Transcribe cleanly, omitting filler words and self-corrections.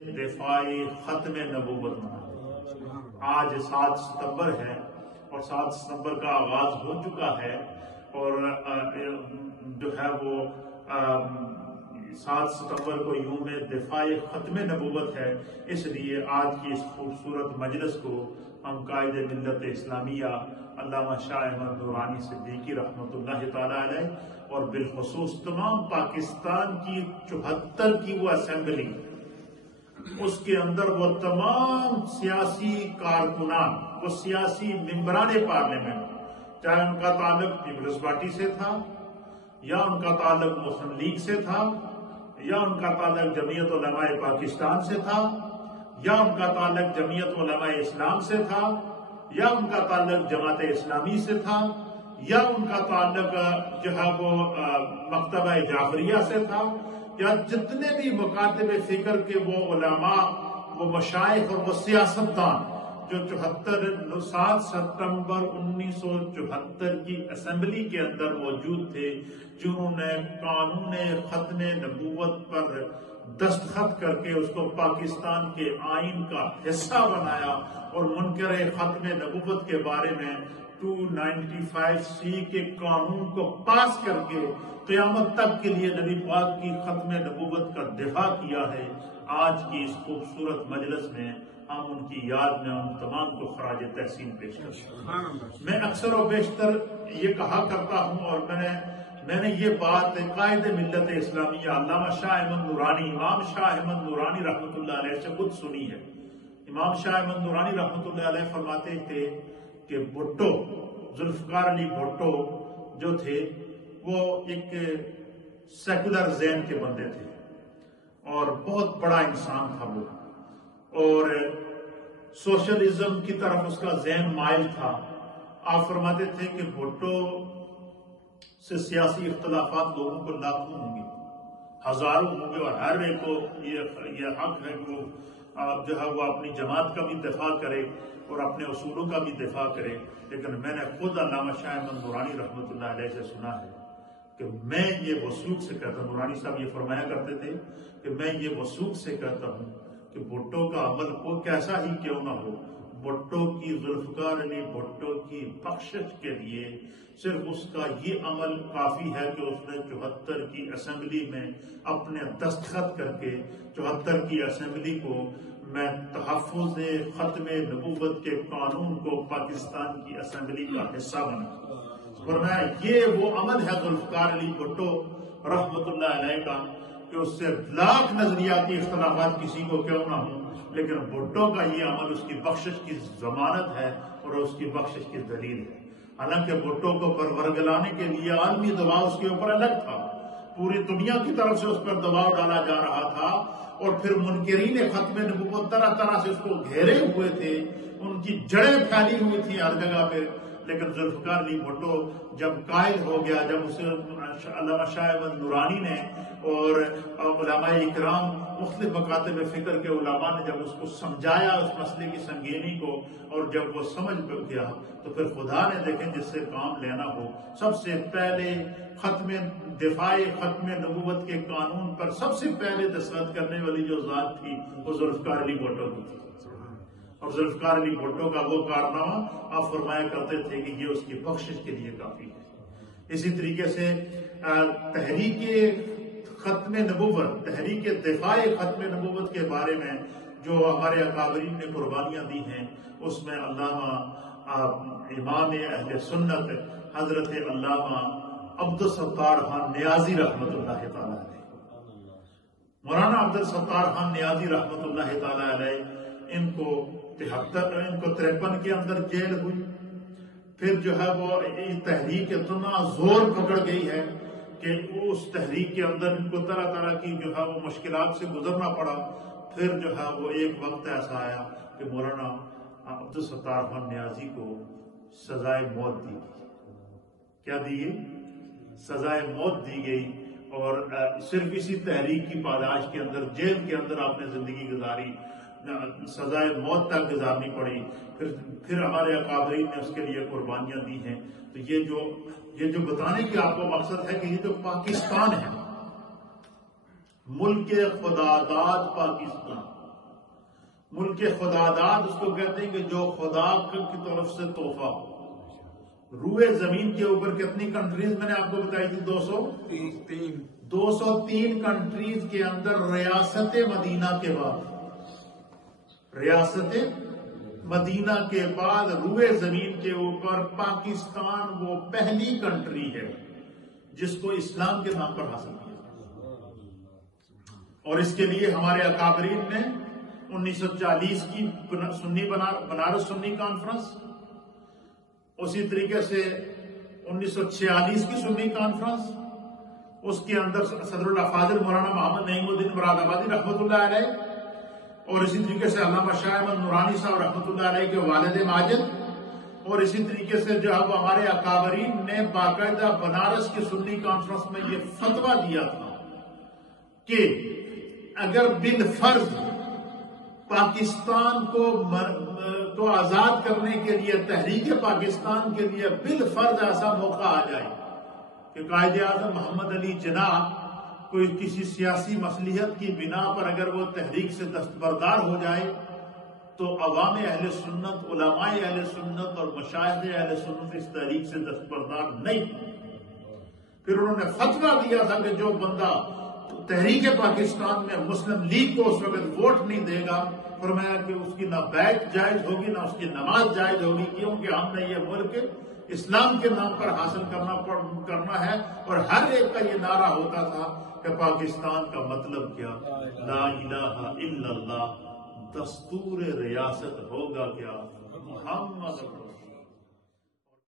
دفاع ختم نبوت منا۔ آج 7 ستمبر ہے اور 7 ستمبر کا آغاز ہو چکا ہے، اور جو ہے وہ 7 ستمبر کو یوم دفاع ختم نبوت ہے۔ اس لیے آج کی اس خوبصورت مجلس کو ہم قائد ملت اسلامیہ علامہ شاہ احمد نورانی صدیقی رحمۃ اللہ تعالی علیہ اور بالخصوص تمام پاکستان کی 74 کی وہ اسمبلی، اس کے اندر وہ تمام سیاسی کارکنان، وہ سیاسی ممبران پارلیمنٹ، چاہے ان کا تعلق پیپلز پارٹی سے تھا، یا ان کا تعلق مسلم لیگ سے تھا، یا ان کا تعلق جمعیت علماء پاکستان سے تھا، یا ان کا تعلق جمعیت علماء اسلام سے تھا، یا ان کا تعلق جماعت اسلامی سے تھا، یا ان کا تعلق جو ہے وہ مکتبہ جعفریہ سے تھا، یا جتنے بھی مکاتب فکر کے وہ علماء، وہ مشائخ اور وہ سیاستدان جو 7 ستمبر 1974 کی اسمبلی کے اندر موجود تھے، جنہوں نے قانون ختم نبوت پر دستخط کر کے اس کو پاکستان کے آئین کا حصہ بنایا، اور منکر ختم نبوت کے بارے میں 295C کے قانون کو پاس کر کے قیامت تک کے لیے نبی پاک کی ختم نبوت کا دفاع کیا ہے۔ آج کی اس خوبصورت مجلس میں ہم ان کی یاد میں ہم تمام کو خراج تحسین پیش کرتے ہیں۔ میں اکثر و بیشتر یہ کہا کرتا ہوں، اور میں نے یہ بات قائد ملت اسلامیہ علامہ شاہ احمد نورانی، امام شاہ احمد نورانی رحمۃ اللہ علیہ سے خود سنی ہے۔ امام شاہ احمد نورانی رحمۃ اللہ علیہ فرماتے تھے کہ بھٹو، ذوالفقار علی بھٹو جو تھے، وہ ایک سیکولر ذہن کے بندے تھے اور بہت بڑا انسان تھا وہ، اور سوشلزم کی طرف اس کا ذہن مائل تھا۔ آپ فرماتے تھے کہ بھٹو سے سیاسی اختلافات لوگوں کو لاکھوں ہوں گے، ہزاروں ہوں گے، اور ہر ایک کو یہ حق ہے کہ وہ جو ہے وہ اپنی جماعت کا بھی دفاع کرے اور اپنے اصولوں کا بھی دفاع کرے، لیکن میں نے خود علامہ شاہ احمد نورانی رحمۃ اللہ علیہ سے سنا ہے کہ میں یہ وثوق سے کہتا ہوں، نورانی صاحب یہ فرمایا کرتے تھے کہ میں یہ وثوق سے کہتا ہوں کہ بھٹو کا عمل کو کیسا ہی کیوں نہ ہو، بھٹو کی، ذوالفقار علی بھٹو کی بخشش کے لیے صرف اس کا یہ عمل کافی ہے کہ اس نے 74 کی اسمبلی میں اپنے دستخط کر کے 74 کی اسمبلی کو میں تحفظ ختم نبوت کے قانون کو پاکستان کی اسمبلی کا حصہ بنا، فرمایا یہ وہ عمل ہے ذوالفقار علی بھٹو رحمۃ اللہ علیہ کا کہ اس سے لاکھ نظریاتی اختلافات کسی کو کیوں نہ ہوں، لیکن بھٹو کا یہ عمل اس کی بخشش کی ضمانت ہے اور اس کی بخشش کی دلیل ہے۔ حالانکہ بھٹو کو ورگلانے کے لیے عالمی دباؤ اس کے اوپر الگ تھا، پوری دنیا کی طرف سے اس پر دباؤ ڈالا جا رہا تھا، اور پھر منکرین ختم نبوت طرح طرح سے اس کو گھیرے ہوئے تھے، ان کی جڑیں پھیلی ہوئی تھی ہر جگہ پہ، لیکن ذوالفقار علی بھٹو جب قائل ہو گیا، جب اسے علامہ شاہ احمد نورانی نے اور علماء اکرام، مختلف مکاتب فکر کے علماء نے جب اس کو سمجھایا اس مسئلے کی سنگینی کو، اور جب وہ سمجھ گیا تو پھر خدا نے دیکھیں جس سے کام لینا ہو، سب سے پہلے دفاع ختم نبوت کے قانون پر سب سے پہلے دستخط کرنے والی جو ذات تھی وہ ذوالفقار علی بھٹو کی تھی، اور ذوالفقار علی بھٹو کا وہ کارنامہ آپ فرمایا کرتے تھے کہ یہ اس کی بخشش کے لیے کافی ہے۔ اسی طریقے سے تحریک ختم نبوت، تحریک دفاع ختم نبوت کے بارے میں جو ہمارے اکابرین نے قربانیاں دی ہیں، اس میں علامہ امام اہل سنت حضرت علامہ عبدالستار خان نیازی رحمۃ اللہ تعالی علیہ، مولانا عبدالستار خان نیازی رحمۃ اللہ تعالی علیہ، ان کو 53 کے اندر جیل ہوئی، پھر جو ہے وہ تحریک اتنا زور پکڑ گئی ہے کہ اس تحریک کے اندر ان کو طرح طرح کی جو ہے وہ مشکلات سے گزرنا پڑا، پھر جو ہے وہ ایک وقت ایسا آیا کہ مولانا عبدالستار خان نیازی کو سزائے موت دی گئی۔ کیا دی گئی؟ سزائے موت دی گئی، اور صرف اسی تحریک کی پاداش کے اندر، جیل کے اندر آپ نے زندگی گزاری، سزائے موت تک گزارنی پڑی، پھر ہمارے اکابرین نے اس کے لیے قربانیاں دی ہیں۔ تو یہ جو بتانے کی آپ کو مقصد ہے کہ یہ جو پاکستان ہے، ملک خدا داد پاکستان، ملک خداداد اس کو کہتے ہیں کہ جو خدا کی طرف سے تحفہ. روئے زمین کے اوپر کتنی کنٹریز میں نے آپ کو بتائی تھی؟ 203 کنٹریز کے اندر ریاست مدینہ کے بعد، ریاست مدینہ کے بعد روئے زمین کے اوپر پاکستان وہ پہلی کنٹری ہے جس کو اسلام کے نام پر حاصل کیا. اور اس کے لیے ہمارے اکابرین نے 1940 کی بنارس سنی کانفرنس، اسی طریقے سے 1946 کی سنی کانفرنس، اس کے اندر صدر الافاضل مولانا محمد نعیم الدین مراد آبادی رحمۃ اللہ علیہ، اور اسی طریقے سے علامہ شاہ احمد نورانی صاحب رحمۃ اللہ علیہ کے والد ماجد، اور اسی طریقے سے جو اب ہمارے اکابرین نے باقاعدہ بنارس کی سنی کانفرنس میں یہ فتویٰ دیا تھا کہ اگر بالفرض پاکستان کو آزاد کرنے کے لیے، تحریک پاکستان کے لیے بالفرض ایسا موقع آ جائے کہ قائد اعظم محمد علی جناح کوئی کسی سیاسی مصلحت کی بنا پر اگر وہ تحریک سے دستبردار ہو جائے تو عوام اہل سنت، علماء اہل سنت اور مشائخ اہل سنت اس تحریک سے دستبردار نہیں. پھر انہوں نے فتویٰ دیا تھا کہ جو بندہ تحریک پاکستان میں مسلم لیگ کو اس وقت ووٹ نہیں دے گا، فرمایا کہ اس کی نہ بیعت جائز ہوگی نہ اس کی نماز جائز ہوگی، کیونکہ ہم نے یہ ملک اسلام کے نام پر حاصل کرنا ہے. اور ہر ایک کا یہ نعرہ ہوتا تھا کہ پاکستان کا مطلب کیا؟ لا الہ الا اللہ. دستور ریاست ہوگا کیا؟ محمد